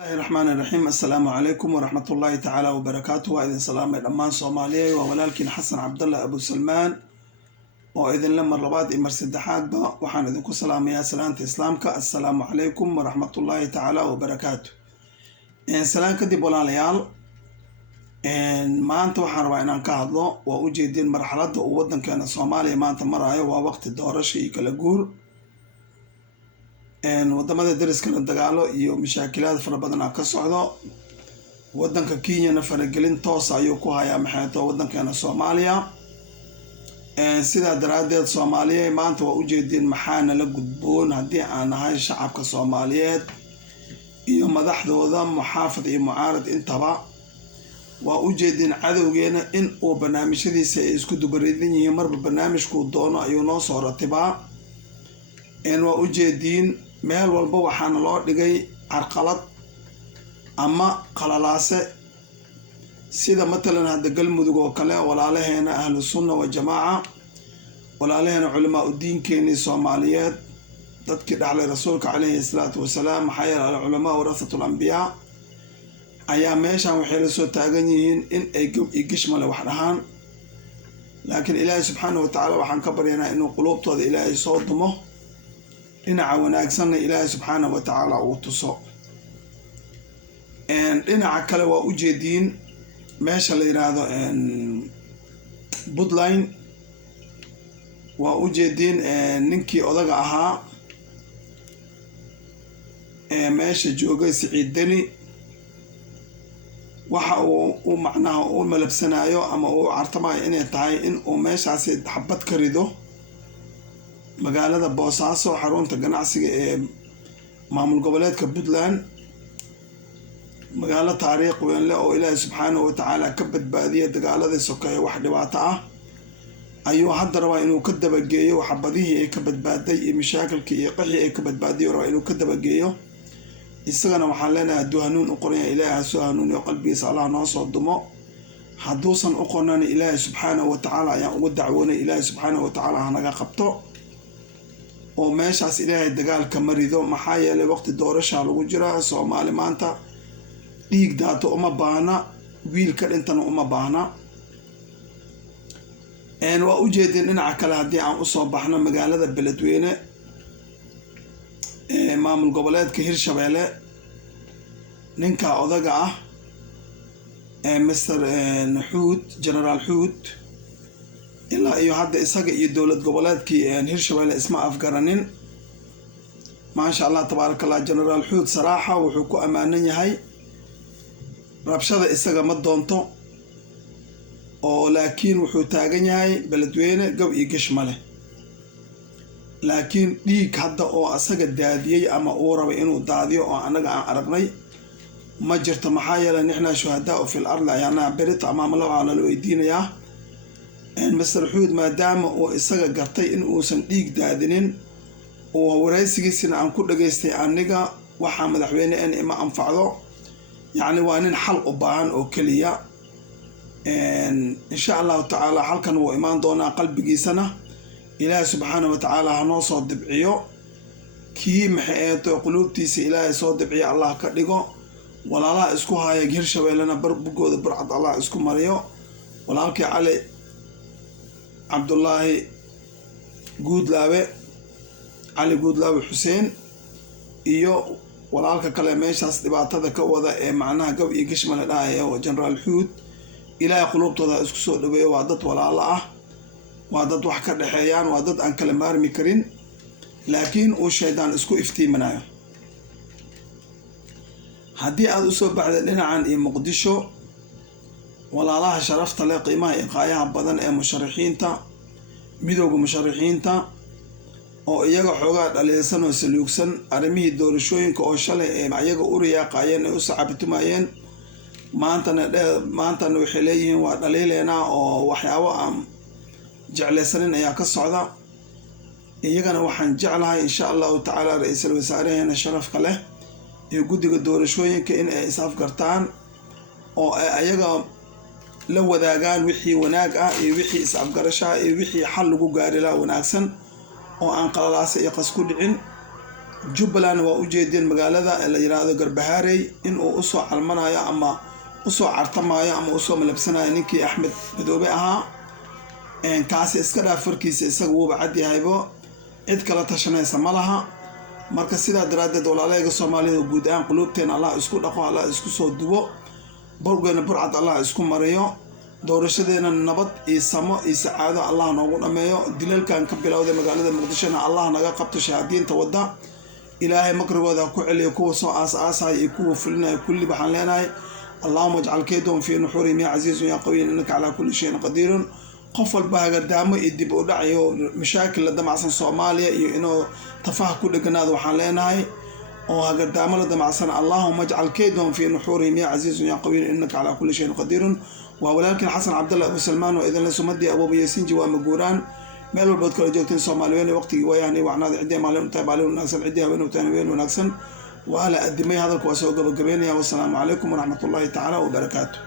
الله الرحمن الرحيم. السلام عليكم ورحمة الله تعالى وبركاته. وإذن سلام الأمان صومالية وولالكن حسن عبد الله أبو سلمان وإذن لما الرباط إمر سدحات با وحان إذنكو سلام يا سلامة إسلامك. السلام عليكم ورحمة الله تعالى وبركاته. سلام كدي بولاليال ما أنت وحان رواينا كهضلو وأجيدين مرحلة وودن كان صوماليا ما أنت مرايا ووقت الدورش يكالقور wadamada dariskana dagaalo iyo mashaakilaad fara badan ka socdo. wadanka Kenya faragelin toos ayuu ku hayaa maxayto wadankeena Soomaaliya. sida daraadeed Soomaaliya maanta waa u jeedin maxaana la gudboon hadii aan ahay shacabka Soomaaliyeed iyo madaxdooda muxaafid iyo mucaarad intaba waa u jeedin cadawgeena in uu barnaamijyadiisa isku dubareedin yihiin marba barnaamijku doono ayuu noo soo ratibaa. waa u jeedin meel walba waxaana loo dhigay carqalad ama qalalaase sida matalan hadda galmudug oo kale walaalaheena ahlu sunna wa jamaa walaalaheena culamaa u diinkeena Soomaaliyeed dadkii dhaxlay rasuulka calayhi salaatu wasalaam xayal culamaa warasatul anbiya ayaa meeshan waxay la soo taagan yihiin in ay gishmale wax dhahaan. laakiin ilaahay subxaanahu wa tacaala waxaan ka baryaynaa inuu quluubtooda ilaahay soo dumo dhinaca wanaagsanna ilaahay subxaanahu wa tacaala uu tuso. dhinaca kale waa u jeediin meesha la yiraahdo Puntland waa u jeediin ninkii odaga ahaa meesha joogay Siciid Deni waxa uu macnaha uu malabsanayo ama uu cartamayo inay tahay in uu meeshaasi xabad ka rido magaalada Boosaaso xarunta ganacsiga ee maamul goboleedka Puntland. magaalo taariikh weyn leh oo Ilaahay subxaanahu wa tacaala ka badbaadiyay dagaaladii sokeeye wax dhibaato ah ayuu hadda rabaa inuu ka dabageeyo xabadihii ay ka badbaaday iyo mashaakilkii iyo qixii ay ka badbaadiyo rabaa inuu ka dabageeyo. isagana waxaan leenahay hadduu hanuun u qoran yahay Ilaahay soo hanuuniyo qalbigiisa Allah noo soo dumo. hadduusan u qornan Ilaahay subxaanahu wa tacaala ayaan ugu dacwoonay Ilaahay subxaanahu wa tacaala hanaga qabto oo meeshaas Ilaahay dagaalka marido. maxaa yeelay waqti doorasho lagu jira Soomaali maanta dhiig daato uma baahna wiil ka dhintana uma baahna. waa u jeedin dhinaca kale haddii aan usoo baxno magaalada Beledweyne maamul goboleedka Hirshabeelle ninka odaga ah Mr. Xuud General Xuud ilaa iyo hadda isaga iyo dowlad goboleedkii Hirshabeelle isma afgaranin. maasha Allah tabarakallah. General Xuud saraaxa wuxuu ku amaanan yahay rabshada isaga ma doonto oo laakiin wuxuu taagan yahay Beledweyne gab iyo gishmale. laakiin dhiig hadda oo asaga daadiyay ama uu rabo inuu daadiyo oo anaga aan aragnay ma jirto. maxaa yeelay nixna shuhadaa fil ard ayaana berita amaam Allah waa la weydiinayaa. Mr. Xuud maadaama uu isaga gartay in uusan dhiig daadinin oo waraysigiisina aan ku dhageystay aniga waxa madaxweyne ima anfacdo يعني وانين حلق بان او كليا. ان شاء الله تعالى حلقا وإيمان دونا قلبي سنة إلهي سبحانه وتعالى هنوصو دبعيو كي محيطو قلوبتيس إلهي صو دبعي الله كدقو ولا لا اسكو هاي قرشة لنا بربقو برعد الله اسكو مريو ولكن علي عبد الله قودلاوي علي قودلاوي حسين إيو walaalka kale meeshaas dhibaatada ka wada ee macnaha gab iyo gishmale dhaaya oo General Xuud Ilaahay qulubtooda isku soo dhaweeyo. waa dad walaalo ah, waa dad wax ka dhaxeeyaan, waa dad aan kala maarmi karin laakiin uu shaydaan isku iftiiminayo. haddii aad u soo baxday dhinacan iyo Muqdisho walaalaha sharafta leh qiimaha iqaayaha badan ee musharaxiinta midowga musharaxiinta oo iyaga xoogaa dhaliilsan oo saluugsan arrimihii doorashooyinka oo shalay ee iyaga u riyaaqayeen ee u sacabtumayeen maantana waxay leeyihiin waa dhaliileena oo waxyaabo aan jeclaysanin ayaa ka socda. iyagana waxaan jeclahay insha Allahu tacaala ra'iisul wasaaraheena sharafka leh iyo guddiga doorashooyinka in ay isafgartaan oo ayaga la wadaagaan wixii wanaag ah iyo wixii isafgarasho iyo wixii xal lagu gaari lahaa wanaagsan oo aan qalalaase iyo qas ku dhicin. Jubbaland waa u jeedeen magaalada la yiraahdo Garbaharey in uu usoo calmanayo ama usoo cartamayo ama usoo malabsanayo ninkii Axmed Madoobe ahaa kaasi iska dhaafarkiisa isaga wuu cad yahaybo cid kala tashanaysa malaha marka sidaa daraadeed walaalayga Soomaalida guud ahaan qulubteen Allah isku dhaqo Allah isku soo dubo borgana burcad Allah isku mariyo doorashadeena nabad iyo samo iyo sacaado Allah noogu dhameeyo dilalkan ka bilowday magaalada Muqdisho Allah naga qabto shahaadiinta wada ilaahay makrigooda ku celiyo kuwa soo aas-aasay iyo kuwa fulinayo kulli waxaan leenahay اللهم اجعل كيدهم في نحورهم يا عزيز يا قوي انك على كل شيء قدير qof walba hagadaamo iyo dib u dhacayo mashaakil la damacsan Soomaaliya iyo inuu tafaah ku dhiganaado waxaan leenahay oo hagadaamo la damacsan اللهم اجعل كيدهم في نحورهم يا عزيز يا قوي انك على كل شيء قدير ولكن حسن عبد الله ابو سلمان واذا لسمدي ابو ياسين جوا مغوران meel walba kala joogteen Soomaaliyeed waqtigii wayaanay wacnaada cidii maalin taay maalin wanaagsan cidii habeen u taanayeen wanaagsan وعلى أدمي هذا الكواسو قبل قبيني والسلام عليكم ورحمة الله تعالى وبركاته.